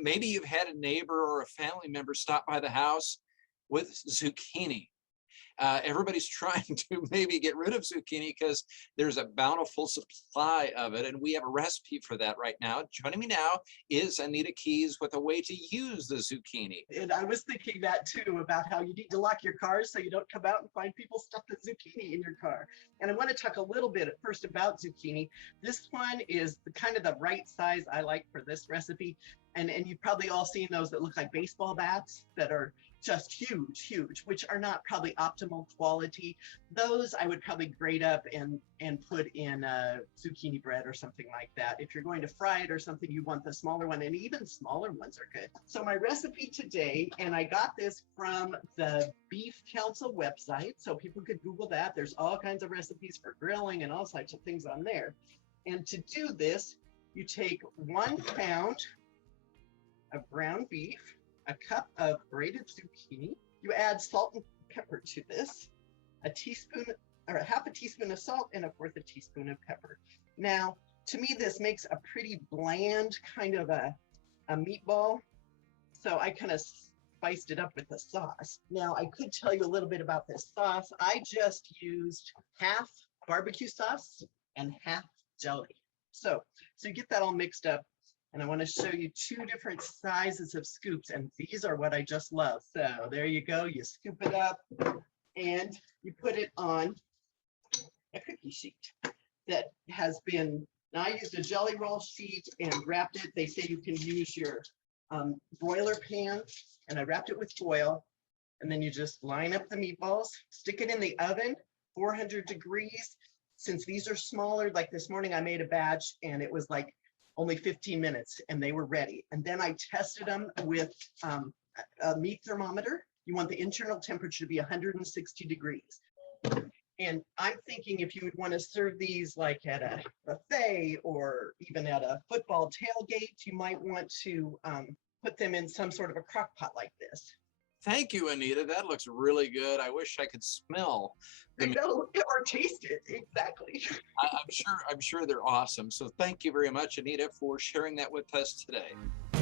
maybe you've had a neighbor or a family member stop by the house with zucchini. Everybody's trying to maybe get rid of zucchini because there's a bountiful supply of it, and we have a recipe for that right now. Joining me now is Anita Keys with a way to use the zucchini. And I was thinking that too, about how you need to lock your cars so you don't come out and find people stuffed with zucchini in your car. And I want to talk a little bit at first about zucchini. This one is kind of the right size I like for this recipe. And you've probably all seen those that look like baseball bats that are just huge, which are not probably optimal quality. Those I would probably grate up and put in zucchini bread or something like that. If you're going to fry it or something, you want the smaller one, and even smaller ones are good. So my recipe today, and I got this from the Beef Council website, so people could Google that. There's all kinds of recipes for grilling and all sorts of things on there. And to do this, you take 1 pound of ground beef, a cup of grated zucchini. You add salt and pepper to this, a teaspoon or a half a teaspoon of salt and a fourth a teaspoon of pepper. Now, to me, this makes a pretty bland kind of a meatball. So I kind of spiced it up with the sauce. Now, I could tell you a little bit about this sauce. I just used half barbecue sauce and half jelly. So you get that all mixed up. And I want to show you 2 different sizes of scoops, and these are what I just love. So there you go. You scoop it up and you put it on a cookie sheet that has been, now I used a jelly roll sheet and wrapped it. They say you can use your broiler pan, and I wrapped it with foil, and then you just line up the meatballs, stick it in the oven, 400 degrees. Since these are smaller, like this morning I made a batch and it was like only 15 minutes and they were ready. And then I tested them with a meat thermometer. You want the internal temperature to be 160 degrees. And I'm thinking if you would want to serve these like at a buffet or even at a football tailgate, you might want to put them in some sort of a crock pot like this. Thank you, Anita. That looks really good. I wish I could smell them. Or taste it, exactly. I'm sure they're awesome. So thank you very much, Anita, for sharing that with us today.